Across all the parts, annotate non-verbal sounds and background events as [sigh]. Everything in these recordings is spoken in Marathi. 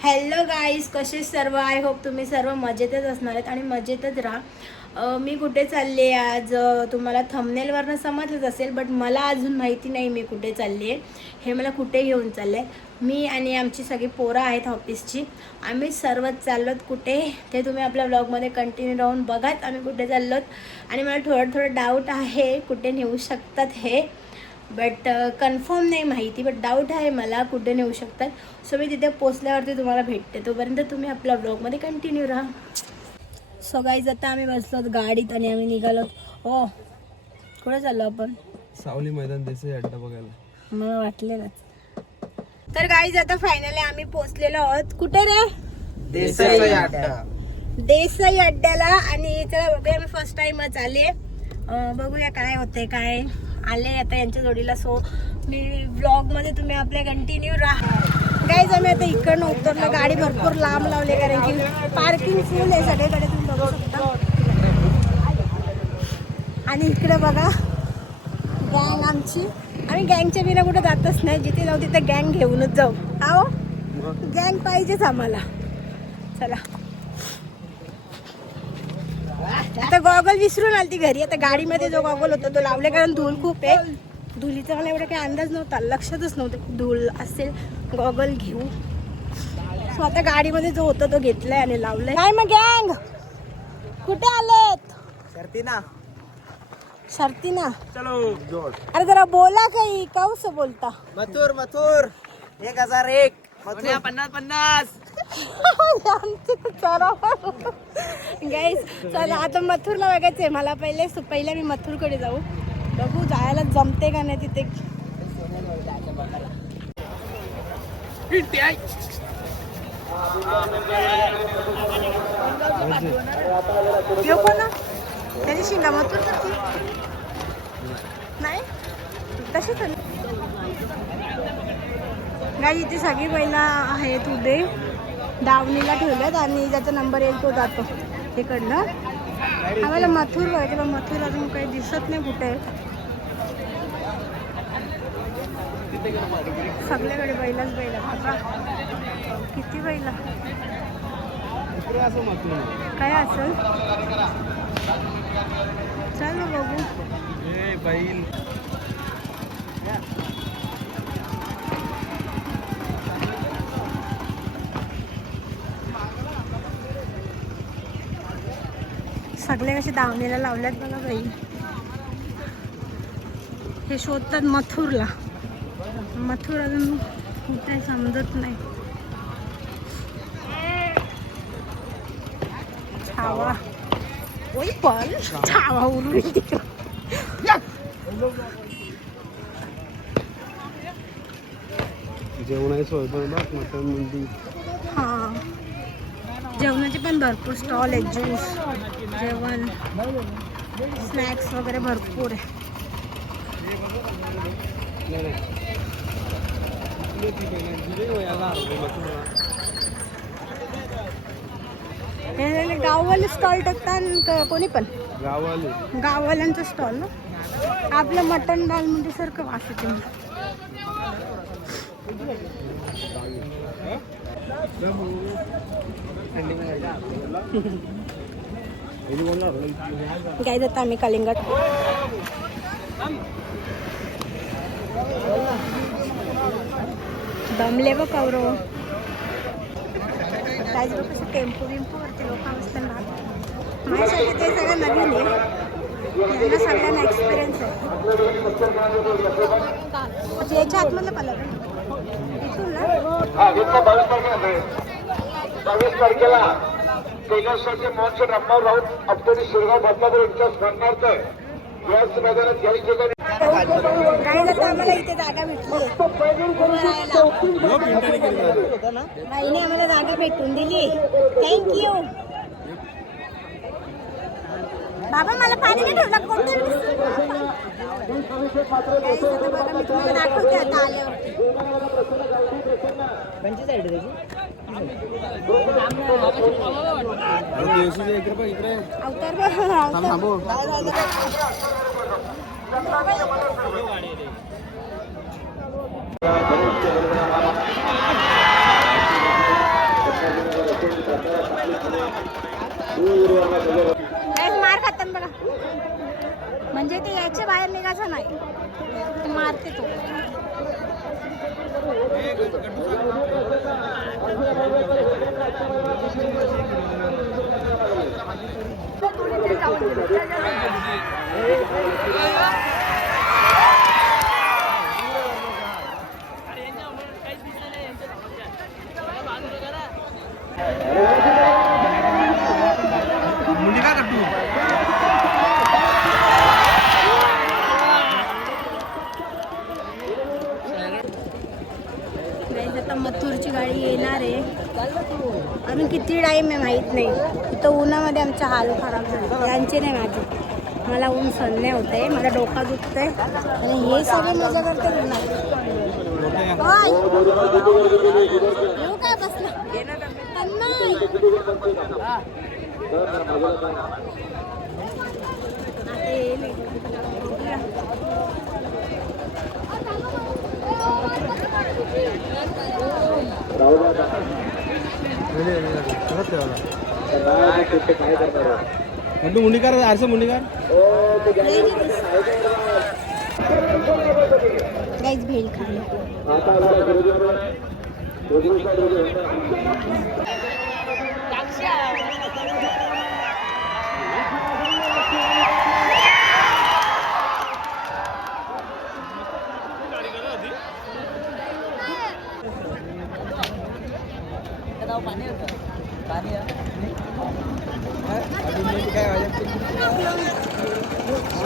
हॅलो गाईज कसे सर्व? आय होप तुम्ही सर्व मजेतच असणार आहेत आणि मजेतच राहा. मी कुठे चालले आज? तुम्हाला थंबनेलवरनं समजलंच असेल बट मला अजून माहिती नाही मी कुठे चालली आहे. हे मला कुठे घेऊन चाललं आहे मी आणि आमची सगळी पोरं आहेत ऑफिसची आम्ही सर्वच चाललोत कुठे? ते तुम्ही आपल्या ब्लॉगमध्ये कंटिन्यू राहून बघात आम्ही कुठे चाललोत. आणि मला थोडं थोडं डाऊट आहे कुठे नेऊ शकतात हे? बट कन्फर्म नाही माहिती बट डाऊट आहे मला कुठे नेऊ शकतात. सो मी तिथे पोचल्यावरती तुम्हाला भेटते. तोपर्यंत तुम्ही आपल्या ब्लॉगमध्ये कंटिन्यू राहा. सो गाईज आता आम्ही बसलोत गाडीत आणि आम्ही निघालो. हो कुठे चाललो आपण? सावली मैदान देसाई अड्डा बघायला. मला वाटलेलंच तर गाईज आता फायनली आम्ही पोचलेलो आहोत. कुठे रे? देसाई अड्डा. देसाई अड्ड्याला. आणि चला बघूया मी फर्स्ट टाइमच आले अं, बघूया काय होते काय? आले आता यांच्या जोडीला. सो मी ब्लॉगमध्ये तुम्ही आपल्या कंटिन्यू राहा. गाईज आम्ही आता इकडनं उतरलो. गाडी भरपूर लांब लावली कारण की पार्किंग फुल आहे. सगळीकडे तुम्ही बघू शकता. आणि इकडे बघा गँग आमची. आम्ही गँगच्या बिना कुठे जातच नाही. जिथे जाऊ तिथे गँग घेऊनच जाऊ. आहो गँग पाहिजेच आम्हाला. चला. आता गॉगल विसरून आली ती घरी. आता गाडीमध्ये जो गॉगल होता तो लावले कारण धूळ खूप आहे. धुलीचा मला एवढा काही अंदाज नव्हता लक्षातच नव्हतं धूळ असेल गॉगल घेऊ. सो आता गाडीमध्ये जो होता तो घेतलाय आणि लावलाय. काय मग गँग कुठे आलेत? शर्तीना. शर्ती ना चलो. अरे जरा बोला काही काऊस बोलता? मथुर मथुर. एक हजार एक. मथुर. पन्नास पन्नास [laughs] गाईस चला आता मथुरला बघायचंय. मला पहिले पहिले मी मथुरकडे जाऊ. बघू जायला जमते का नाही तिथे. त्याची शिंगा मथुर नाही? तशी गाई इथे सगळी पहिला आहेत उभे. दावणीला ठेवल्यात आणि ज्याचा नंबर येईल तो जातो. तिकडनं आम्हाला मथुर पाहिजे पण मथुर अजून काही दिसत नाही कुठे. सगळ्याकडे बैलाच बैल आहे. किती बैला. काय असेल? चल बघू. ए बैल. सगळे कसे दावणीला लावल्यात बघा बाई. हे शोधतात मथुरला. मथुर अजून कुठे समजत नाही. छावा. ओय पण. छावा उरून जेवणाची सोय पण बघ मटन मंदी हा. जेवणाचे पण भरपूर स्टॉल आहेत ज्यूस जेवण स्नॅक्स वगैरे भरपूर आहे. हे गाववाले स्टॉल टाकतात कोणी पण? गाववाल्यांचं गाववाल्यांचा स्टॉल ना? आपलं मटण दाल म्हणजे सारखं वास येते. काय जात आम्ही कलिंगट दमले व कौरव. काहीच बघ कसं टेम्पो बिम्पोवरती लोक असताना माझ्यासाठी ते सगळं नवीन आहे. सगळ्यांना एक्सपिरियन्स आहे. याच्या आतमधलं हा इथं बावीस तारखेला बावीस तारखेला तेजस्वाचे महोत्सव रंगावर राहून अबतरी शिरगाव बदलापूर यांच्या स्मरणार्थ याच मैदानात या ठिकाणी आम्हाला इथे जागा भेटली. आम्हाला जागा भेटून दिली. थँक्यू बाबा मला पाणी नाही ठेवलं. कोणतं Guys, आता बघा. मी तुम्हाला दाखवते आता अवतार मारते तो Guys, अजून किती टाईम आहे माहीत नाही. इथं उन्हामध्ये आमचा हाल खराब झाला. यांचे नाही माझे. मला ऊन सण होते मला डोका दुखतंय. आणि हे सगळे मजा करते काय तन्मय! आता येईल एक. बघूया. मंडू मुंडीकर आरसे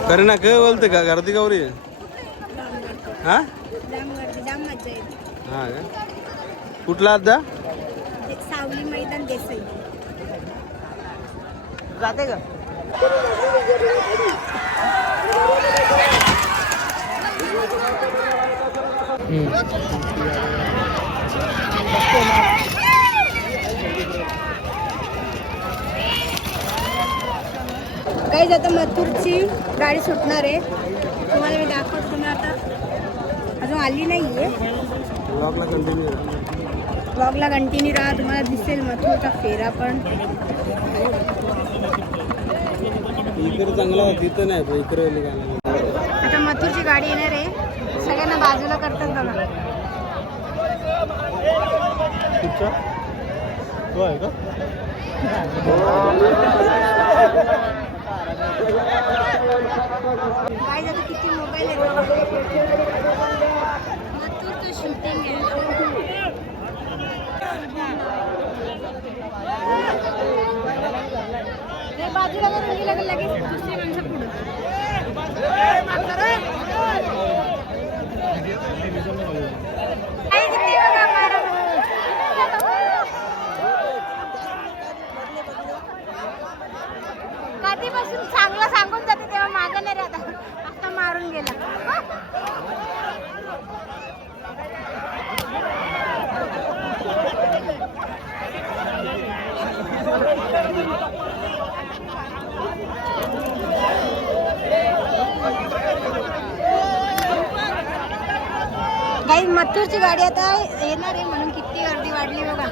करीना काय बोलते का? गर्दी गौरी हा? हा का? कुठला आता सावली मैदान देसाई. जाते का? काही आता मथुरची गाडी सुटणार आहे. तुम्हाला मी दाखवतो तुम्ही आता. अजून आली नाही आहे ब्लॉगला कंटिन्यू ब्लॉगला कंटिन्यू राहा तुम्हाला दिसेल मथुरचा फेरा पण. इकडे चांगला तिथं नाही इकडे आता मथुरची गाडी येणार आहे. सगळ्यांना बाजूला करतात बघा. तो आहे का? [laughs] किती मोबाईल शूटिंग आहे. बाजूला लगेच दुसरी माणसं पुढे काय किती बघा मॅडम. कधीपासून चांगलं सांगून जाते तेव्हा मागं नाही राहत. आता मारून गेला. काही मथुरची गाडी आता येणार आहे म्हणून किती गर्दी वाढली बघा.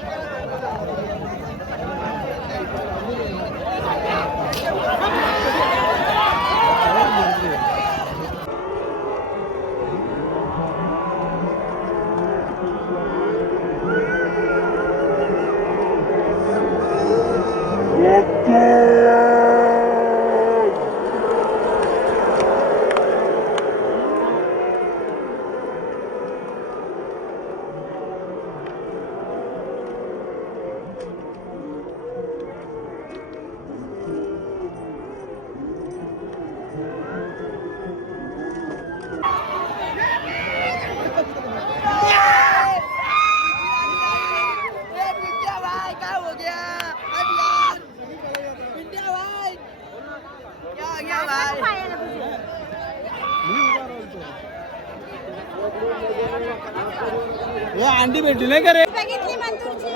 नाही का रे बघितली मंतूरची?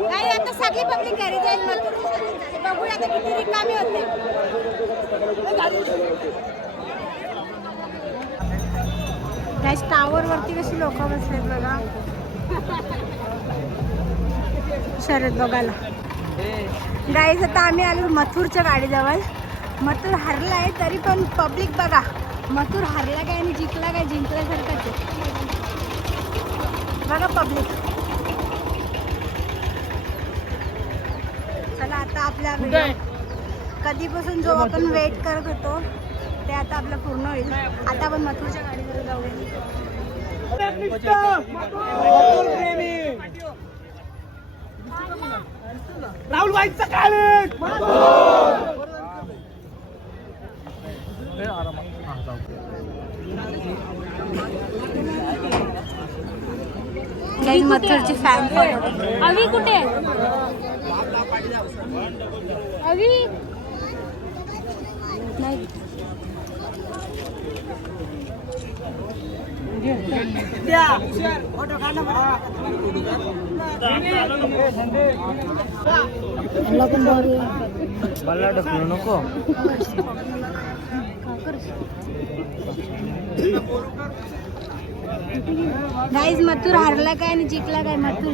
नाही आता सगळी पब्लिक घरी जाईल मंतूरची बघूया आता किती रिकामी होते. टावर वरती कशी लोक बसलेत बघा. शरद बघायला. गाईज आता आम्ही आलो मथुरच्या गाडीजवळ. मथुर हरला आहे तरी पण पब्लिक बघा. मथुर हरला काय आणि जिंकला काय जिंकल्यासारखंच आहे. बघा पब्लिक चला आता आपल्या कधीपासून जो आपण वेट करत होतो ते आता आपलं पूर्ण होईल. आता आपण मथुरच्या गाडीवर जाऊया राहुल गाईज मथुरची फॅन अवी कुठे? आहे अवी नाही मला ढकलू नको. गाईज मथुर हारला काय आणि जिंकला काय? मथुर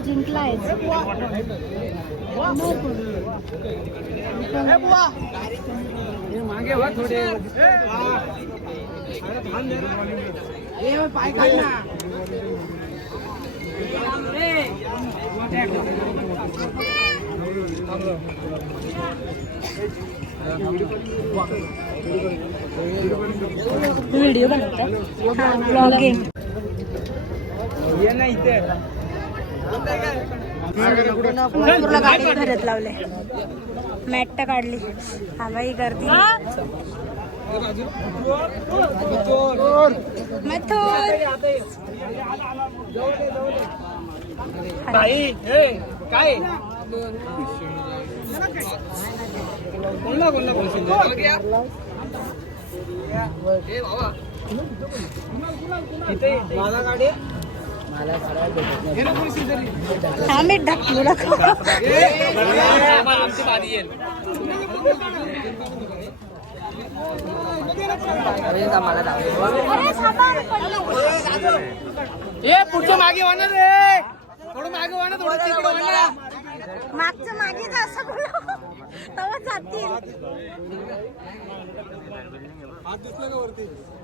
ना. व्हिडिओ बनवता ब्लॉगिंग मथुरला गाडी घरात लावले. मॅट काढली. हा बाई गर्दी. काय? गाडी हा ढकलू नको. ए पुढचं मागे वाहणार रे. थोडं मागे वाहणार थोडं तिकडे वाहणार मागचं मागे जा तेव्हा जातील. गप ए गप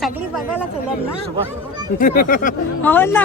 सगळी बघायला चलल ना. [laughs] हो ना.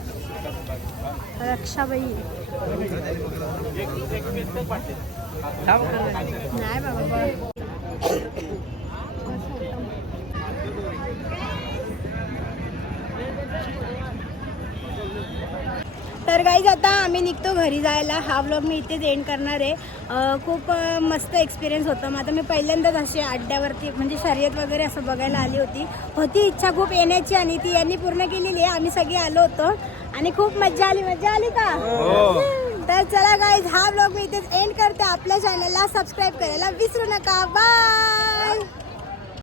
रक्षाबाई. नाही बाबा तर गाईज आता आम्ही निघतो घरी जायला. हा व्लॉग मी इथेच एंड करणार आहे. खूप मस्त एक्सपिरियन्स होता. मग आता मी पहिल्यांदाच असे अड्ड्यावरती म्हणजे शर्यत वगैरे असं बघायला आली होती. होती इच्छा खूप येण्याची आणि ती यांनी पूर्ण केलेली आहे. आम्ही सगळे आलो होतो. आणि खूप मजा आली मजा आली का? तर चला गाईज हा व्लॉग मी इथेच एंड करते. आपल्या चॅनलला सबस्क्राईब करायला विसरू नका. बाय